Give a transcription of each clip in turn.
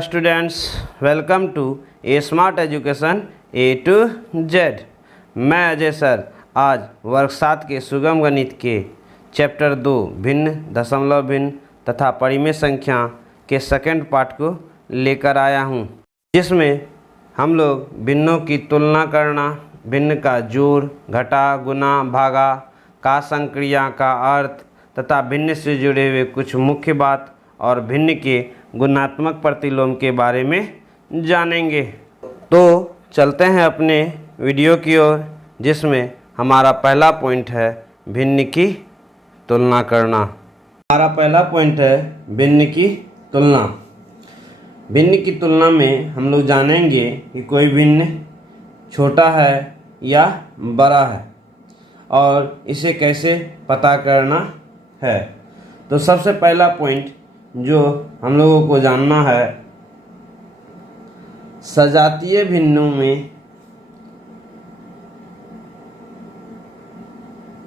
Students, welcome to A smart education A to Z. मैं Ajay sir आज वर्ग 7 के सुगम गणित के चैप्टर 2 भिन्न, दशमलव भिन्न तथा परिमेय संख्या के सेकंड पार्ट को लेकर आया हूं, जिसमें हम लोग भिन्नों की तुलना करना, भिन्न का जोड़, घटा, गुना, भागा का संक्रिया का अर्थ तथा भिन्न से जुड़े हुए कुछ मुख्य बात और भिन्न के गुणात्मक प्रतिलोम के बारे में जानेंगे। तो चलते हैं अपने वीडियो की ओर, जिसमें हमारा पहला पॉइंट है भिन्न की तुलना करना। हमारा पहला पॉइंट है भिन्न की तुलना। भिन्न की तुलना में हम लोग जानेंगे कि कोई भिन्न छोटा है या बड़ा है और इसे कैसे पता करना है। तो सबसे पहला पॉइंट जो हम लोगों को जानना है, सजातीय भिन्नों में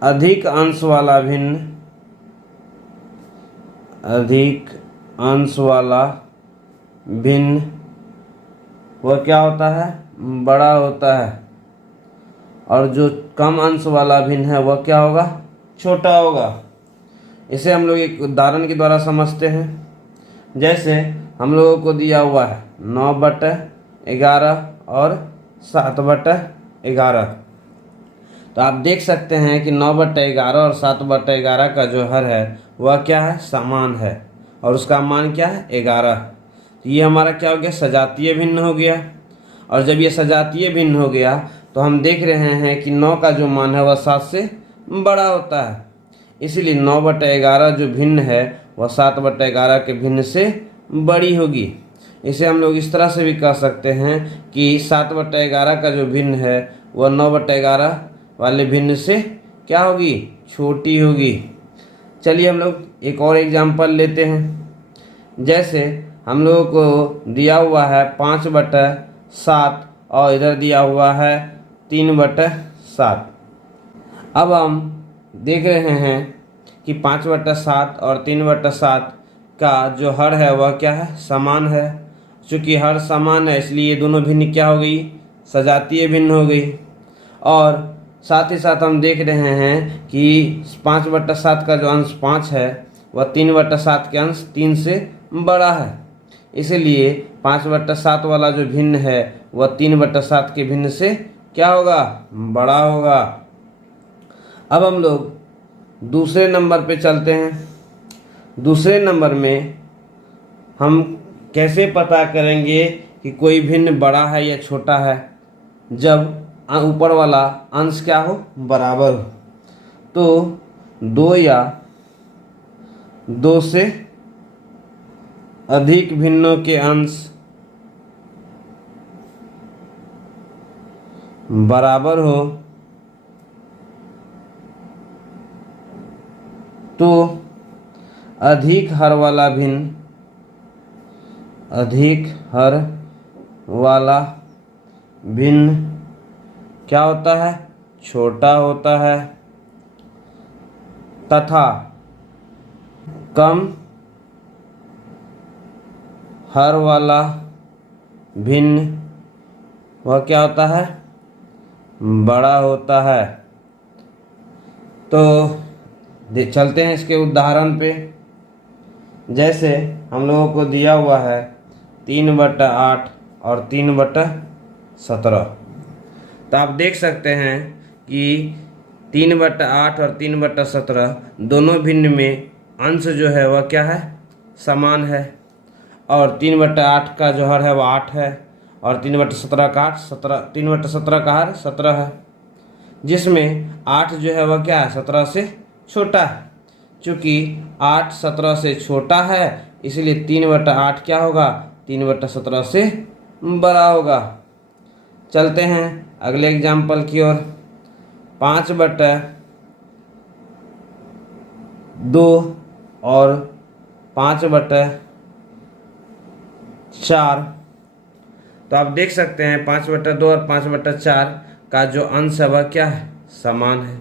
अधिक अंश वाला भिन्न, अधिक अंश वाला भिन्न वह क्या होता है? बड़ा होता है। और जो कम अंश वाला भिन्न है वह क्या होगा? छोटा होगा। इसे हम लोग एक उदाहरण के द्वारा समझते हैं। जैसे हम लोगों को दिया हुआ है 9/11 और 7/11। तो आप देख सकते हैं कि 9/11 और 7/11 का जो हर है वह क्या है? समान है और उसका मान क्या है? 11। तो ये हमारा क्या हो गया? सजातीय भिन्न हो गया। और जब ये सजातीय भिन्न हो गया तो हम देख रहे हैं कि 9 का जो मान है वह 7 से बड़ा होता है। इसीलिए 9/11 जो भिन्न है वह 7/11 के भिन्न से बड़ी होगी। इसे हम लोग इस तरह से भी कह सकते हैं कि 7/11 का जो भिन्न है वह 9/11 वाले भिन्न से क्या होगी? छोटी होगी। चलिए हम लोग एक और एग्जाम्पल लेते हैं। जैसे हम लोगों को दिया हुआ है 5/7 और इधर दिया हुआ है 3/7। अब हम देख रहे हैं कि 5/7 और 3/7 का जो हर है वह क्या है? समान है। चूँकि हर समान है इसलिए ये दोनों भिन्न क्या हो गई? सजातीय भिन्न हो गई। और साथ ही साथ हम देख रहे हैं कि 5/7 का जो अंश 5 है वह 3/7 के अंश 3 से बड़ा है। इसलिए 5/7 वाला जो भिन्न है वह 3/7 के भिन्न से क्या होगा? बड़ा होगा। अब हम लोग दूसरे नंबर पे चलते हैं। दूसरे नंबर में हम कैसे पता करेंगे कि कोई भिन्न बड़ा है या छोटा है? जब ऊपर वाला अंश क्या हो? बराबर हो। तो 2 या 2 से अधिक भिन्नों के अंश बराबर हो तो अधिक हर वाला भिन्न, अधिक हर वाला भिन्न क्या होता है? छोटा होता है। तथा कम हर वाला भिन्न वह क्या होता है? बड़ा होता है। तो चलते हैं इसके उदाहरण पे। जैसे हम लोगों को दिया हुआ है 3/8 और 3/17। तो आप देख सकते हैं कि 3/8 और 3/17 दोनों भिन्न में अंश जो है वह क्या है? समान है। और 3/8 का जो हर है वह 8 है और 3/17 का 3/17 का हर 17 है, जिसमें 8 जो है वह क्या है? 17 से छोटा है। चूँकि 8 17 से छोटा है इसलिए 3/8 क्या होगा? 3/17 से बड़ा होगा। चलते हैं अगले एग्जाम्पल की ओर। 5/2 और 5/4। तो आप देख सकते हैं 5/2 और 5/4 का जो अंश है वह क्या है? समान है।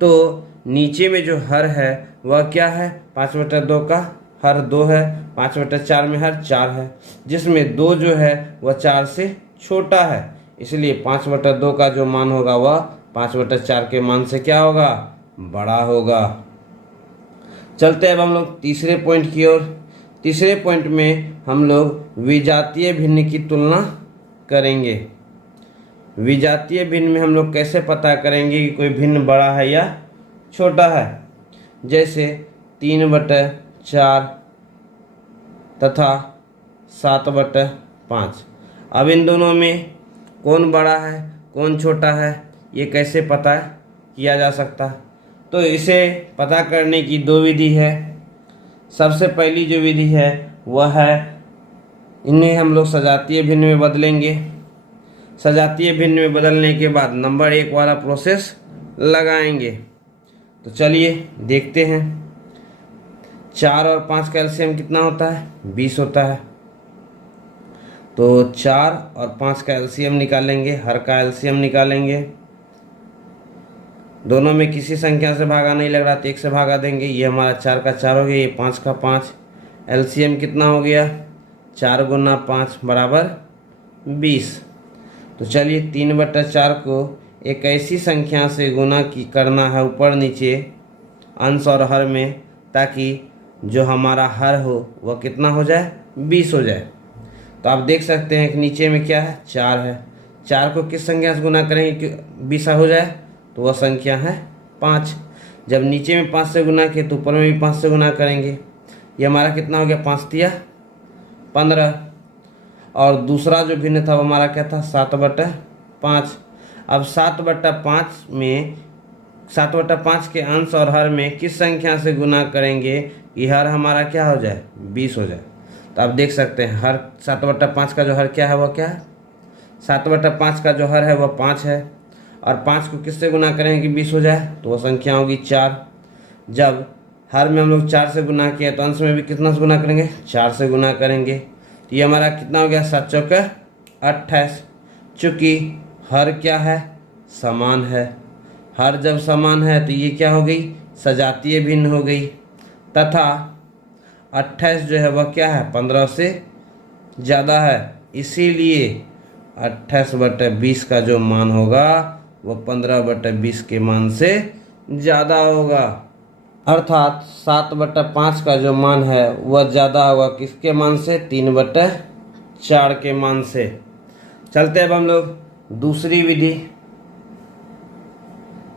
तो नीचे में जो हर है वह क्या है? 5/2 का हर 2 है, 5/4 में हर 4 है, जिसमें 2 जो है वह 4 से छोटा है, इसलिए 5/2 का जो मान होगा वह 5/4 के मान से क्या होगा, बड़ा होगा। चलते हैं अब हम लोग तीसरे पॉइंट की ओर। तीसरे पॉइंट में हम लोग विजातीय भिन्न की तुलना करेंगे। विजातीय भिन्न में हम लोग कैसे पता करेंगे कि कोई भिन्न बड़ा है या छोटा है। जैसे 3/4 तथा 7/5। अब इन दोनों में कौन बड़ा है कौन छोटा है ये कैसे पता किया जा सकता है। तो इसे पता करने की 2 विधि है। सबसे पहली जो विधि है वह है, इन्हें हम लोग सजातीय भिन्न में बदलेंगे। सजातीय भिन्न में बदलने के बाद नंबर 1 वाला प्रोसेस लगाएंगे। तो चलिए देखते हैं। 4 और 5 का एलसीएम कितना होता है, 20 होता है। तो 4 और 5 का एलसीएम निकालेंगे, हर का एलसीएम निकालेंगे। दोनों में किसी संख्या से भागा नहीं लग रहा तो 1 से भागा देंगे। ये हमारा 4 का 4 हो गया, ये 5 का 5। एलसीएम कितना हो गया, 4 गुना 5 बराबर 20। तो चलिए 3/4 को एक ऐसी संख्या से गुना करना है ऊपर नीचे अंश और हर में, ताकि जो हमारा हर हो वह कितना हो जाए, 20 हो जाए। तो आप देख सकते हैं कि नीचे में क्या है, 4 है। 4 को किस संख्या से गुना करेंगे कि 20 हो जाए, तो वह संख्या है 5। जब नीचे में 5 से गुना किए तो ऊपर में भी 5 से गुना करेंगे। ये हमारा कितना हो गया, 5 तिया 15। और दूसरा जो भिन्न था वो हमारा क्या था, 7/5। अब 7/5 में 7/5 के अंश और हर में किस संख्या से गुना करेंगे कि हर हमारा क्या हो जाए, 20 हो जाए। तो आप देख सकते हैं हर 7/5 का जो हर क्या है वह क्या है, 7/5 का जो हर है वह 5 है। और 5 को किससे गुना करेंगे कि 20 हो जाए, तो वह संख्या होगी 4। जब हर में हम लोग 4 से गुना किए तो अंश में भी कितना से गुना करेंगे, 4 से गुना करेंगे। तो ये हमारा कितना हो गया, 7 चौके 28। चूँकि हर क्या है, समान है। हर जब समान है तो ये क्या हो गई, सजातीय भिन्न हो गई। तथा 28 जो है वह क्या है, 15 से ज़्यादा है, इसीलिए 28/20 का जो मान होगा वह 15/20 के मान से ज़्यादा होगा। अर्थात 7/5 का जो मान है वह ज़्यादा होगा किसके मान से, 3/4 के मान से। चलते अब हम लोग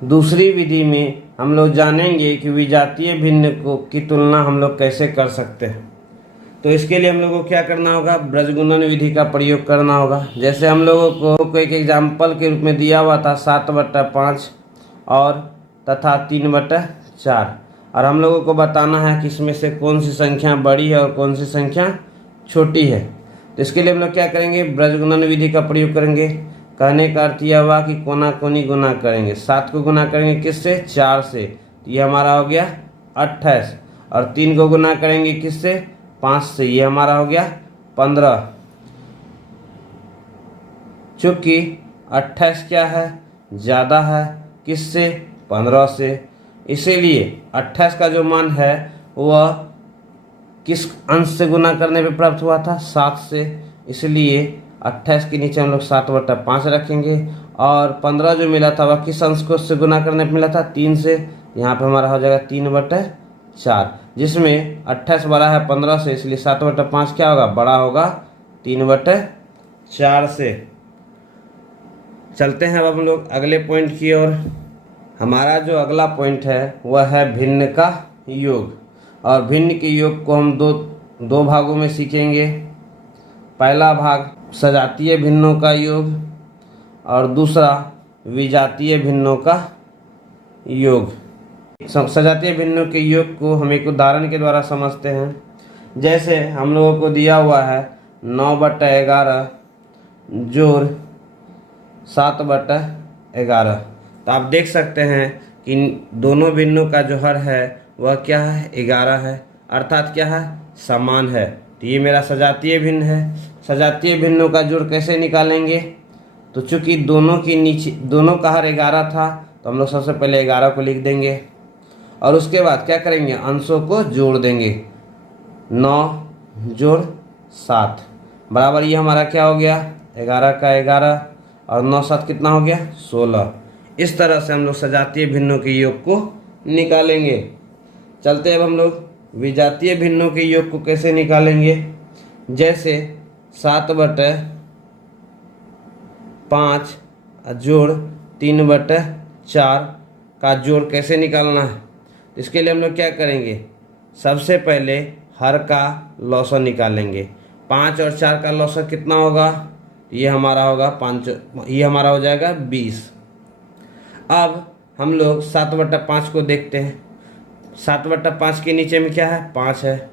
दूसरी विधि में हम लोग जानेंगे कि विजातीय भिन्न की तुलना हम लोग कैसे कर सकते हैं। तो इसके लिए हम लोगों को क्या करना होगा, ब्रजगुणन विधि का प्रयोग करना होगा। जैसे हम लोगों को एक एग्जाम्पल के रूप में दिया हुआ था 7/5 और तथा 3/4, और हम लोगों को बताना है कि इसमें से कौन सी संख्या बड़ी है और कौन सी संख्या छोटी है। तो इसके लिए हम लोग क्या करेंगे, ब्रजगुणन विधि का प्रयोग करेंगे। कहने का अर्थ यह हुआ कि कोना कोनी गुना करेंगे। 7 को गुना करेंगे किससे, 4 से, तो ये हमारा हो गया 28। और 3 को गुना करेंगे किससे, 5 से, ये हमारा हो गया 15। चूँकि 28 क्या है, ज़्यादा है किससे, 15 से, इसीलिए 28 का जो मान है वह किस अंश से गुना करने पे प्राप्त हुआ था, 7 से, इसलिए 28 के नीचे हम लोग 7/5 रखेंगे। और 15 जो मिला था वह किस अंश को से गुना करने पे मिला था, 3 से, यहाँ पे हमारा हो जाएगा 3/4, जिसमें 28 बड़ा है 15 से, इसलिए 7/5 क्या होगा, बड़ा होगा 3/4 से। चलते हैं अब हम लोग अगले पॉइंट की ओर। हमारा जो अगला पॉइंट है वह है भिन्न का योग। और भिन्न के योग को हम दो भागों में सीखेंगे। पहला भाग सजातीय भिन्नों का योग और दूसरा विजातीय भिन्नों का योग। सजातीय भिन्नों के योग को हम एक उदाहरण के द्वारा समझते हैं। जैसे हम लोगों को दिया हुआ है 9/11 जोड़ 7/11। तो आप देख सकते हैं कि दोनों भिन्नों का जो हर है वह क्या है, 11 है, अर्थात क्या है, समान है। तो ये मेरा सजातीय भिन्न है। सजातीय भिन्नों का जोड़ कैसे निकालेंगे, तो चूंकि दोनों का हर 11 था तो हम लोग सबसे पहले 11 को लिख देंगे और उसके बाद क्या करेंगे, अंशों को जोड़ देंगे। 9 जोड़ 7 बराबर ये हमारा क्या हो गया 11 का 11 और 9 7 कितना हो गया 16। इस तरह से हम लोग सजातीय भिन्नों के योग को निकालेंगे। चलते अब हम लोग विजातीय भिन्नों के योग को कैसे निकालेंगे। जैसे 7/5 जोड़ 3/4 का जोड़ कैसे निकालना है। इसके लिए हम लोग क्या करेंगे, सबसे पहले हर का लौसर निकालेंगे। 5 और 4 का लौसर कितना होगा, ये हमारा होगा 5, ये हमारा हो जाएगा 20। अब हम लोग 7/5 को देखते हैं। 7/5 के नीचे में क्या है 5 है।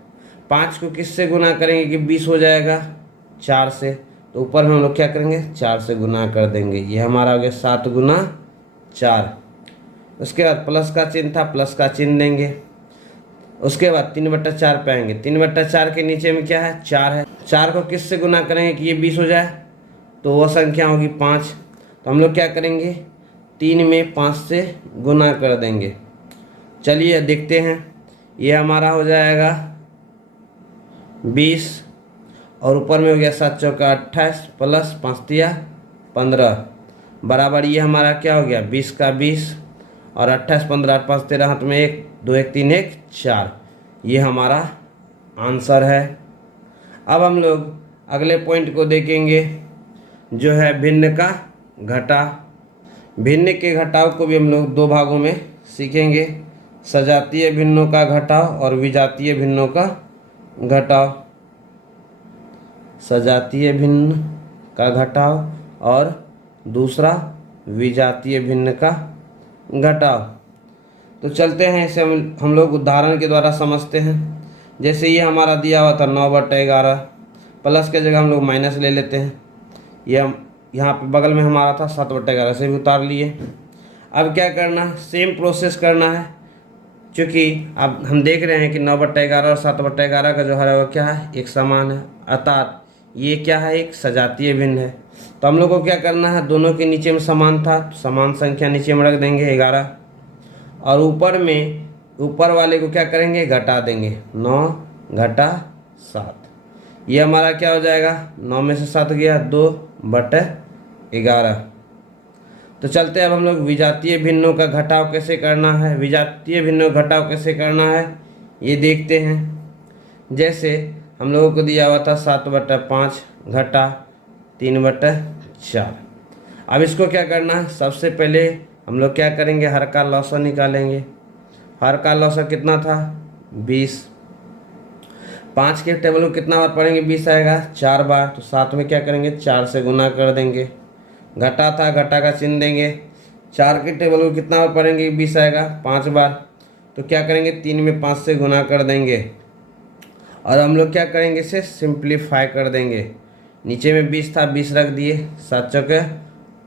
5 को किससे गुना करेंगे कि 20 हो जाएगा 4 से, तो ऊपर में हम लोग क्या करेंगे 4 से गुना कर देंगे। ये हमारा हो गया 7 गुना 4। उसके बाद प्लस का चिन्ह था, प्लस का चिन्ह देंगे। उसके बाद 3/4 पे आएंगे। 3/4 के नीचे में क्या है 4 है। 4 को किससे गुना करेंगे कि ये 20 हो जाए, तो वह संख्या होगी 5। तो हम लोग क्या करेंगे 3 में 5 से गुना कर देंगे। चलिए देखते हैं, ये हमारा हो जाएगा 20 और ऊपर में हो गया 7 चौका 28 प्लस 5 तिया 15 बराबर ये हमारा क्या हो गया 20 का 20 और 28 15 8 5 13 हाथ में 1 2 1 3 1 4। ये हमारा आंसर है। अब हम लोग अगले पॉइंट को देखेंगे जो है भिन्न का घटा। भिन्न के घटाव को भी हम लोग 2 भागों में सीखेंगे, सजातीय भिन्नों का घटाव और विजातीय भिन्नों का घटाव। सजातीय भिन्न का घटाव और दूसरा विजातीय भिन्न का घटाव। तो चलते हैं इसे हम लोग उदाहरण के द्वारा समझते हैं। जैसे ये हमारा दिया हुआ था 9/11, प्लस के जगह हम लोग माइनस ले लेते हैं। ये हम यहाँ पे बगल में हमारा था 7/11 से भी उतार लिए। अब क्या करना है, सेम प्रोसेस करना है। क्योंकि अब हम देख रहे हैं कि 9/11 और 7/11 का जो हर है वो क्या है एक समान है, अर्थात ये क्या है एक सजातीय भिन्न है। तो हम लोग को क्या करना है, दोनों के नीचे में समान था तो समान संख्या नीचे में रख देंगे 11 और ऊपर में ऊपर वाले को क्या करेंगे घटा देंगे 9 घटा 7। ये हमारा क्या हो जाएगा 9 में से 7 गया 2/11। तो चलते हैं अब हम लोग विजातीय भिन्नों का घटाव कैसे करना है। विजातीय भिन्नों का घटाव कैसे करना है ये देखते हैं। जैसे हम लोगों को दिया हुआ था 7/5 घटा 3/4। अब इसको क्या करना है, सबसे पहले हम लोग क्या करेंगे हर का लौसर निकालेंगे। हर का लौसर कितना था 20। 5 के टेबल को कितना बार पढ़ेंगे 20 आएगा 4 बार, तो 7 में क्या करेंगे 4 से गुना कर देंगे। घटा था घटा का चिन्ह देंगे। 4 के टेबल को कितना बार पढ़ेंगे 20 आएगा 5 बार, तो क्या करेंगे 3 में 5 से गुना कर देंगे और हम लोग क्या करेंगे इसे सिंप्लीफाई कर देंगे। नीचे में 20 था 20 रख दिए, 7 चौके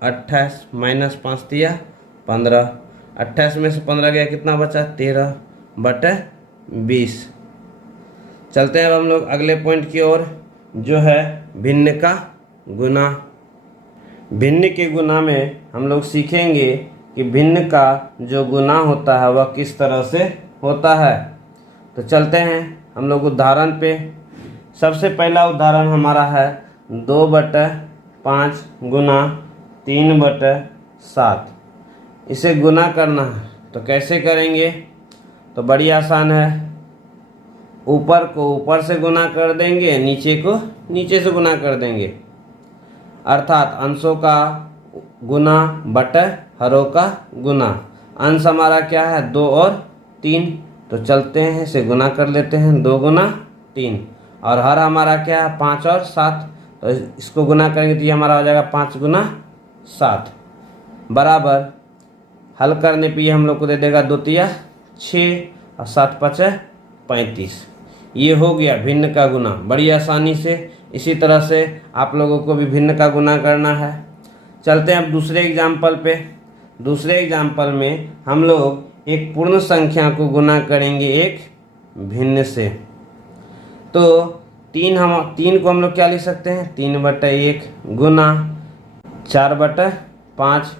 28 माइनस 5 दिया 15। 28 में से 15 गया कितना बचा 13/20। चलते हैं अब हम लोग अगले पॉइंट की ओर जो है भिन्न का गुना। भिन्न के गुना में हम लोग सीखेंगे कि भिन्न का जो गुना होता है वह किस तरह से होता है। तो चलते हैं हम लोग उदाहरण पे। सबसे पहला उदाहरण हमारा है 2/5 गुना 3/7। इसे गुना करना है तो कैसे करेंगे, तो बड़ी आसान है। ऊपर को ऊपर से गुना कर देंगे, नीचे को नीचे से गुना कर देंगे, अर्थात अंशों का गुना बटे हरों का गुना। अंश हमारा क्या है 2 और 3, तो चलते हैं इसे गुना कर लेते हैं 2 गुना 3। और हर हमारा क्या है 5 और 7, तो इसको गुना करेंगे तो ये हमारा हो जाएगा 5 गुना 7 बराबर हल करने पे ये हम लोग को दे देगा 2 तिया 6 और 7 5 35। ये हो गया भिन्न का गुना बड़ी आसानी से। इसी तरह से आप लोगों को भी भिन्न का गुना करना है। चलते हैं अब दूसरे एग्जाम्पल पे। दूसरे एग्जाम्पल में हम लोग एक पूर्ण संख्या को गुना करेंगे एक भिन्न से। तो 3 को हम लोग क्या लिख सकते हैं 3/1 गुना 4/5।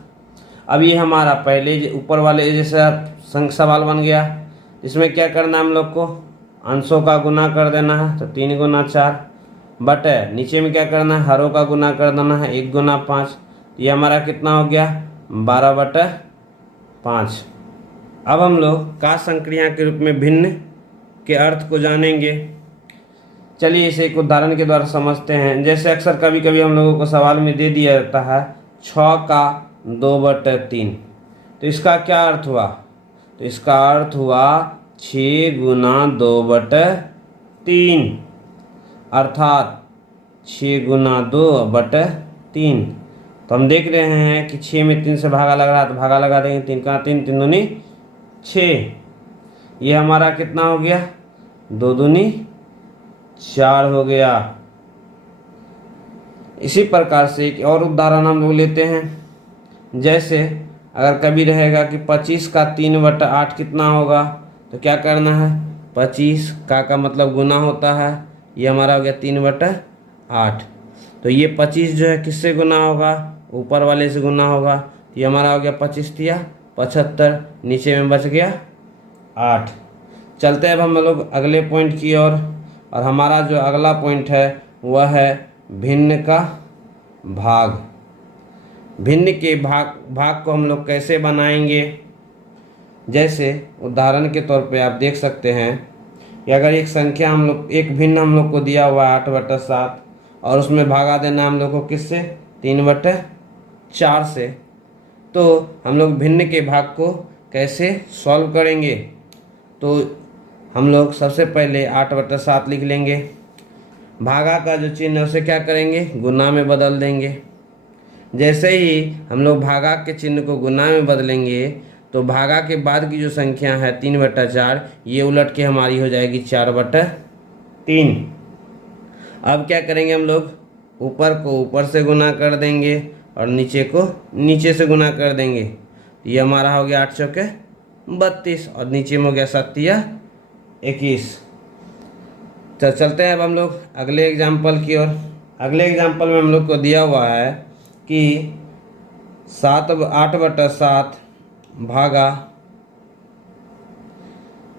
अब ये हमारा पहले ऊपर वाले जैसा सवाल बन गया, इसमें क्या करना है हम लोग को अंशों का गुना कर देना है, तो 3 गुना 4 बटे नीचे में क्या करना है, हरों का गुना कर देना है, 1 गुना 5। ये हमारा कितना हो गया, 12/5। अब हम लोग का संक्रिया के रूप में भिन्न के अर्थ को जानेंगे। चलिए इसे एक उदाहरण के द्वारा समझते हैं। जैसे अक्सर कभी कभी हम लोगों को सवाल में दे दिया जाता है 6 का 2/3, तो इसका क्या अर्थ हुआ, तो इसका अर्थ हुआ 6 गुना 2/3, अर्थात 6 गुना 2/3। तो हम देख रहे हैं कि 6 में 3 से भागा लग रहा है, तो भागा लगा देंगे, 3 का 3, 3 दूनी 6। ये हमारा कितना हो गया, 2 दूनी 4 हो गया। इसी प्रकार से एक और उदाहरण हम लोग लेते हैं। जैसे अगर कभी रहेगा कि 25 का 3/8 कितना होगा, तो क्या करना है, 25 का मतलब गुना होता है, ये हमारा हो गया 3/8। तो ये 25 जो है किससे गुना होगा, ऊपर वाले से गुना होगा, ये हमारा हो गया 25 तिया 75, नीचे में बच गया 8। चलते हैं अब हम लोग अगले पॉइंट की ओर, और हमारा जो अगला पॉइंट है वह है भिन्न का भाग। भिन्न के भाग को हम लोग कैसे बनाएंगे। जैसे उदाहरण के तौर पे आप देख सकते हैं कि अगर एक संख्या एक भिन्न हम लोग को दिया हुआ है 8/7, और उसमें भागा देना हम लोग को किससे, 3/4 से, तो हम लोग भिन्न के भाग को कैसे सॉल्व करेंगे। तो हम लोग सबसे पहले 8/7 लिख लेंगे, भागा का जो चिन्ह है उसे क्या करेंगे, गुना में बदल देंगे। जैसे ही हम लोग भागा के चिन्ह को गुना में बदलेंगे, तो भागा के बाद की जो संख्या है 3/4, ये उलट के हमारी हो जाएगी 4/3। अब क्या करेंगे, हम लोग ऊपर को ऊपर से गुना कर देंगे और नीचे को नीचे से गुना कर देंगे। ये हमारा हो गया 8 चौके 32, और नीचे में हो गया 7 तिया 21। तो चलते हैं अब हम लोग अगले एग्जाम्पल की ओर। अगले एग्जाम्पल में हम लोग को दिया हुआ है कि 8/7 भागा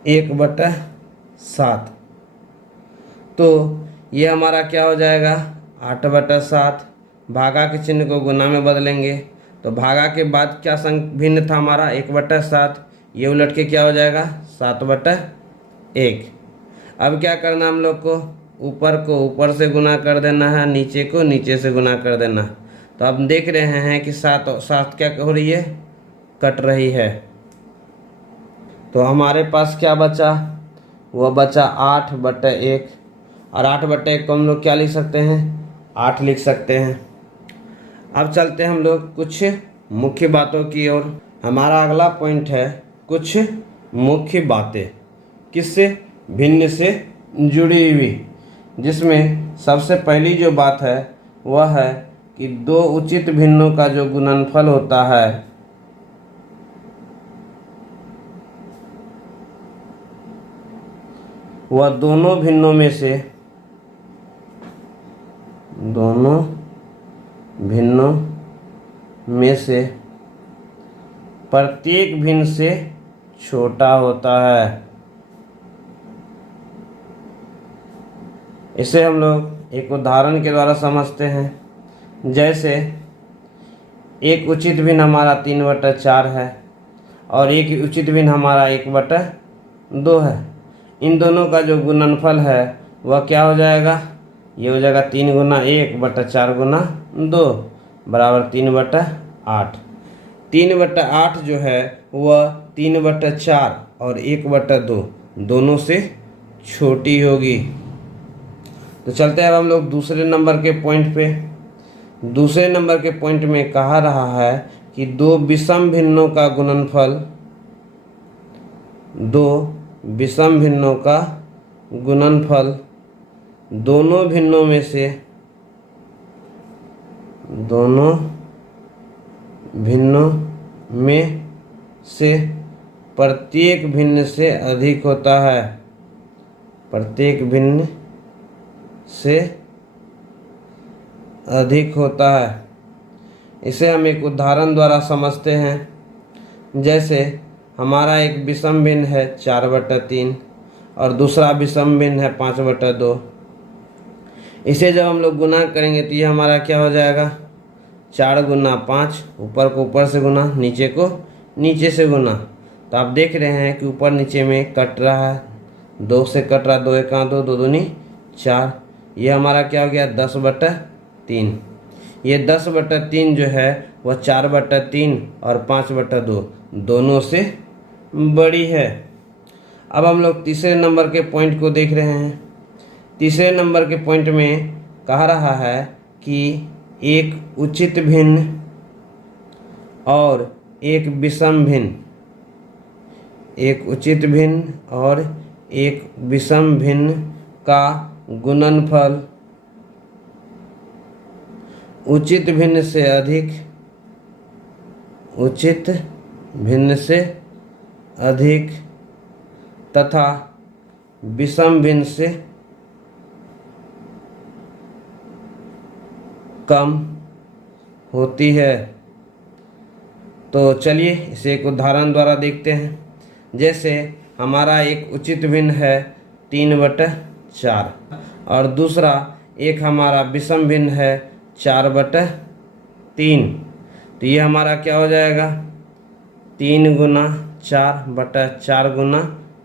1/7, तो ये हमारा क्या हो जाएगा, 8/7। भागा के चिन्ह को गुना में बदलेंगे, तो भागा के बाद क्या भिन्न था हमारा 1/7, ये उलट के क्या हो जाएगा 7/1। अब क्या करना हम लोग को ऊपर से गुना कर देना है, नीचे को नीचे से गुना कर देना। तो अब देख रहे हैं कि 7 और 7 क्या हो रही है, कट रही है। तो हमारे पास क्या बचा, वह बचा 8/1, और 8/1 को हम लोग क्या लिख सकते हैं, 8 लिख सकते हैं। अब चलते हैं हम लोग कुछ मुख्य बातों की ओर। हमारा अगला पॉइंट है कुछ मुख्य बातें, किससे, भिन्न से जुड़ी हुई, जिसमें सबसे पहली जो बात है वह है कि 2 उचित भिन्नों का जो गुणनफल होता है वह दोनों भिन्नों में से प्रत्येक भिन्न से छोटा होता है। इसे हम लोग एक उदाहरण के द्वारा समझते हैं। जैसे एक उचित भिन्न हमारा 3/4 है और एक उचित भिन्न हमारा 1/2 है। इन दोनों का जो गुणनफल है वह क्या हो जाएगा, ये हो जाएगा 3 गुना 1/4 गुना 2 बराबर 3/8। 3/8 जो है वह 3/4 और 1/2 दोनों से छोटी होगी। तो चलते हैं अब हम लोग दूसरे नंबर के पॉइंट पे। दूसरे नंबर के पॉइंट में कहा रहा है कि 2 विषम भिन्नों का गुणनफल, 2 विषम भिन्नों का गुणनफल दोनों भिन्नों में से प्रत्येक भिन्न से अधिक होता है। प्रत्येक भिन्न से अधिक होता है। इसे हम एक उदाहरण द्वारा समझते हैं। जैसे हमारा एक विषम भिन्न है 4/3 और दूसरा विषम भिन्न है 5/2। इसे जब हम लोग गुना करेंगे तो ये हमारा क्या हो जाएगा, 4 गुना 5, ऊपर को ऊपर से गुना, नीचे को नीचे से गुना। तो आप देख रहे हैं कि ऊपर नीचे में कट रहा है, 2 से कट रहा, 2 1 2, 2 दूनी 4। ये हमारा क्या हो गया, 10/3। ये 10/3 जो है वह 4/3 और 5/2 दोनों से बड़ी है। अब हम लोग तीसरे नंबर के पॉइंट को देख रहे हैं। तीसरे नंबर के पॉइंट में कह रहा है कि एक उचित भिन्न और एक विषम भिन्न, एक उचित भिन्न और एक विषम भिन्न का गुणनफल उचित भिन्न से अधिक, उचित भिन्न से अधिक तथा विषम भिन्न से कम होती है। तो चलिए इसे एक उदाहरण द्वारा देखते हैं। जैसे हमारा एक उचित भिन्न है 3/4 और दूसरा एक हमारा विषम भिन्न है 4/3। तो ये हमारा क्या हो जाएगा, 3 गुना 4/4 गुना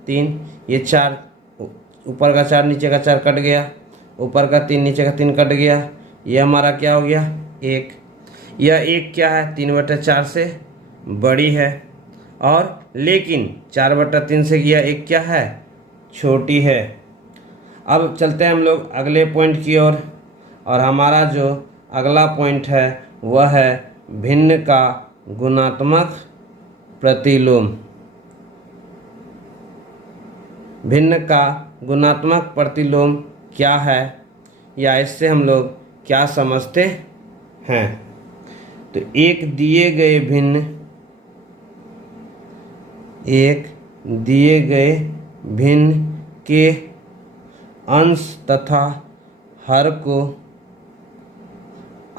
3। ये 4, ऊपर का 4 नीचे का 4 कट गया, ऊपर का 3 नीचे का 3 कट गया। ये हमारा क्या हो गया, 1। यह 1 क्या है, 3/4 से बड़ी है, और लेकिन 4/3 से यह 1 क्या है, छोटी है। अब चलते हैं हम लोग अगले पॉइंट की ओर, और हमारा जो अगला पॉइंट है वह है भिन्न का गुणात्मक प्रतिलोम। भिन्न का गुणात्मक प्रतिलोम क्या है, या इससे हम लोग क्या समझते हैं। तो एक दिए गए भिन्न के अंश तथा हर को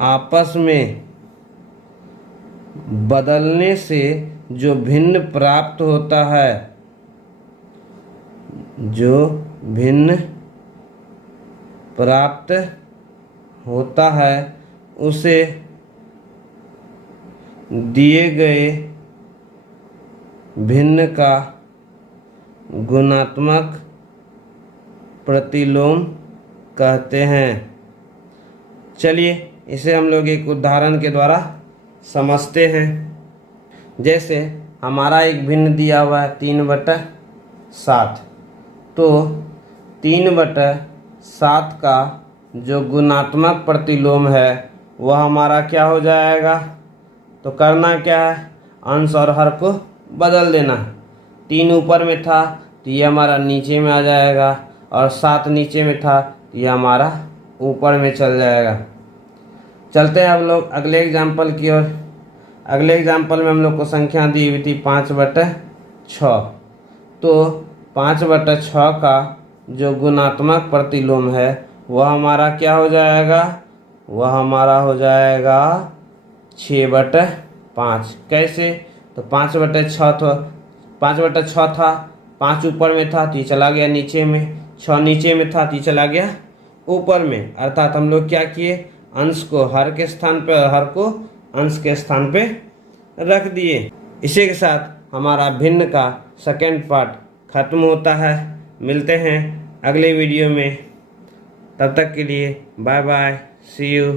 आपस में बदलने से जो भिन्न प्राप्त होता है, जो भिन्न प्राप्त होता है उसे दिए गए भिन्न का गुणात्मक प्रतिलोम कहते हैं। चलिए इसे हम लोग एक उदाहरण के द्वारा समझते हैं। जैसे हमारा एक भिन्न दिया हुआ है 3/7, तो 3/7 का जो गुणात्मक प्रतिलोम है वह हमारा क्या हो जाएगा। तो करना क्या है, अंश और हर को बदल देना। 3 ऊपर में था तो ये हमारा नीचे में आ जाएगा, और 7 नीचे में था तो ये हमारा ऊपर में चल जाएगा। चलते हैं हम लोग अगले एग्जाम्पल की ओर। अगले एग्जाम्पल में हम लोग को संख्या दी हुई थी 5/6। तो 5/6 का जो गुणात्मक प्रतिलोम है वह हमारा क्या हो जाएगा, वह हमारा हो जाएगा 6/5। कैसे, तो 5/6 था, 5/6 था, 5 ऊपर में था तो ये चला गया नीचे में, 6 नीचे में था तो ये चला गया ऊपर में। अर्थात हम लोग क्या किए, अंश को हर के स्थान पे और हर को अंश के स्थान पे रख दिए। इसी के साथ हमारा भिन्न का सेकंड पार्ट खत्म होता है। मिलते हैं अगले वीडियो में, तब तक के लिए बाय बाय, सी यू।